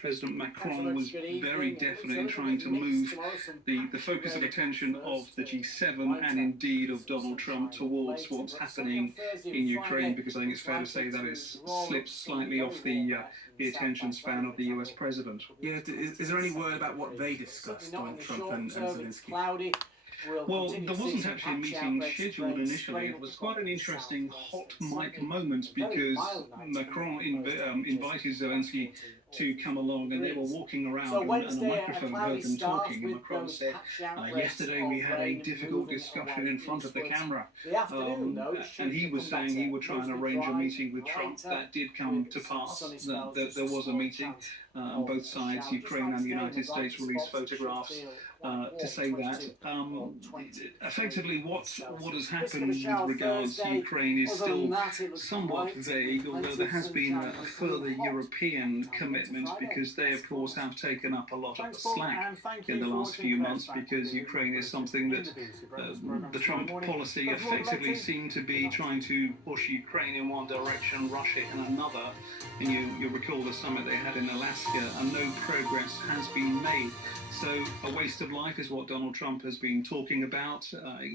President Macron was very definite in trying to move the focus of attention of the G7 and indeed of Donald Trump towards what's happening in Ukraine, because I think it's fair to say that it's slipped slightly off the attention span of the US president. Yeah, is there any word about what they discussed, Donald Trump and Zelensky? Well, there wasn't actually a meeting scheduled initially. It was quite an interesting hot mic moment because Macron invited Zelensky to come along, and they were walking around and a microphone heard them talking, and Macron said, yesterday we had a difficult discussion in front of the camera, and he was saying he would try and arrange a meeting with Trump. That did come to pass. There was a meeting on both sides. Ukraine and the United States released photographs to say that. Effectively, what has happened with regards to Ukraine is still somewhat vague, although there has been a further European commitment, because they, of course, have taken up a lot of the slack in the last few months, because Ukraine is something that the Trump policy effectively seemed to be trying to push Ukraine in one direction, Russia in another. And you recall the summit they had in Alaska, and no progress has been made. So a waste of life is what Donald Trump has been talking about.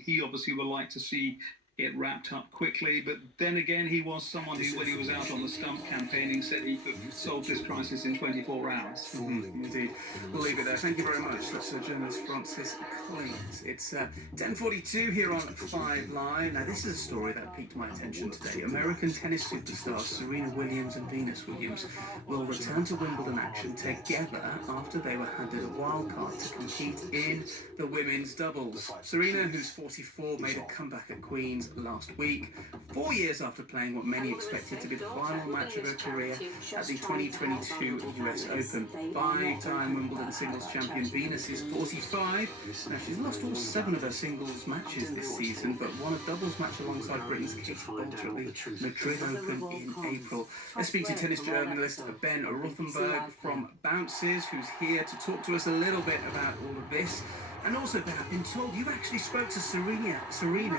He obviously would like to see it wrapped up quickly, but then again, he was someone who, when he was out on the stump campaigning, said he could solve this crisis in 24 hours. Indeed. We'll leave it there. Thank you very much. That's journalist Francis Collins. It's 10:42 here on 5 Live. Now, this is a story that piqued my attention today. American tennis superstars Serena Williams and Venus Williams will return to Wimbledon action together after they were handed a wild card to compete in the women's doubles. Serena, who's 44, made a comeback at Queen's last week, 4 years after playing what many expected to be the final match of her career at the 2022 US Open. Five-time Wimbledon singles champion Venus is 45. Now, she's lost all 7 of her singles matches this season, but won a doubles match alongside Britain's Kate Bolter at the Madrid Open in April. Let's speak to tennis journalist Ben Rothenberg from Bounces, who's here to talk to us a little bit about all of this. And also, Ben, I've been told you actually spoke to Serena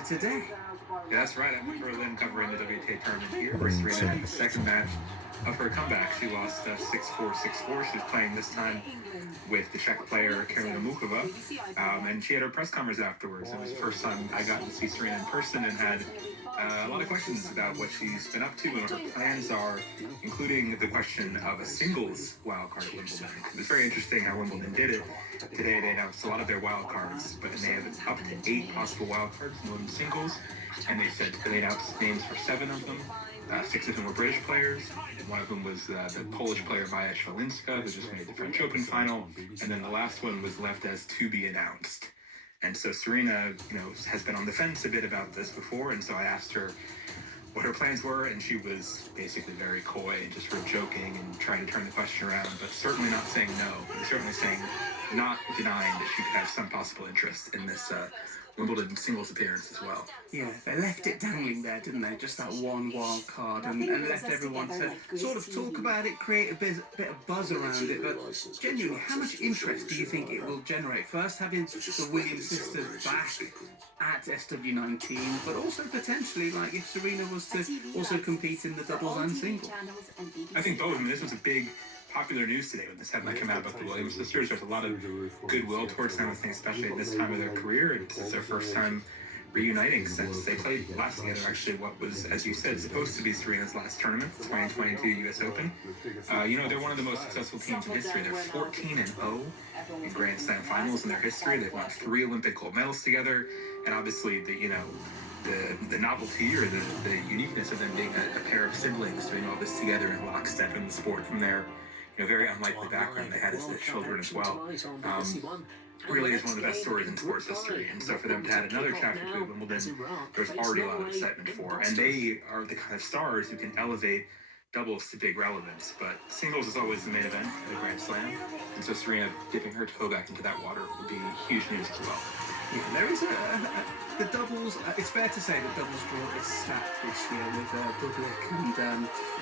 today. Yeah, that's right. I'm in Berlin covering the WTA tournament here, where Serena had the second match of her comeback. She lost 6-4, 6-4. She was playing this time with the Czech player Karolina Muchova, and she had her press conference afterwards. It was the first time I got to see Serena in person, and had a lot of questions about what she's been up to and what her plans are, including the question of a singles wildcard at Wimbledon. It was very interesting how Wimbledon did it. Today they announced a lot of their wildcards, but they have up to 8 possible wildcards in women's singles, and they announced names for 7 of them. 6 of them were British players, and one of them was the Polish player Maja Święcicka, who just made the French Open final, and then the last one was left as to be announced. And so Serena, has been on the fence a bit about this before, and so I asked her what her plans were, and she was basically very coy and just sort of joking and trying to turn the question around, but certainly not saying no, and certainly not denying that she could have some possible interest in this Wimbledon singles appearance as well. Yeah, they left it dangling there, didn't they? Just that one wild card, and left everyone to sort of talk about it, create a bit of buzz around it. But genuinely, how much interest do you think it will generate? First, having the Williams sisters back at SW19, but also potentially, like, if Serena was to also compete in the doubles and singles. I think both. I mean, this was a big popular news today when this headline came out about the Williams sisters. There's a lot of goodwill towards them, I think, especially at this time of their career. And this is their first time reuniting since they played last together, actually, what was, as you said, supposed to be Serena's last tournament, the 2022 US Open. They're one of the most successful teams in history. They're 14-0 in Grand Slam finals in their history. They've won 3 Olympic gold medals together, and obviously the novelty or the uniqueness of them being a pair of siblings doing all this together in lockstep in the sport from their very unlikely background they had as children as well. Really is one of the best stories in sports history, and so for them to add another chapter to Wimbledon, there's already a lot of excitement for, and they are the kind of stars who can elevate doubles to big relevance, but singles is always the main event at a Grand Slam, and so Serena dipping her toe back into that water would be huge news as well. Yeah, there is the doubles. It's fair to say the doubles draw is stacked this year with Bublik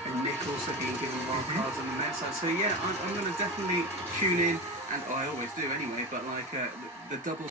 and Nick also being given wild cards on the men's side. So yeah, I'm going to definitely tune in, and I always do anyway. But the doubles.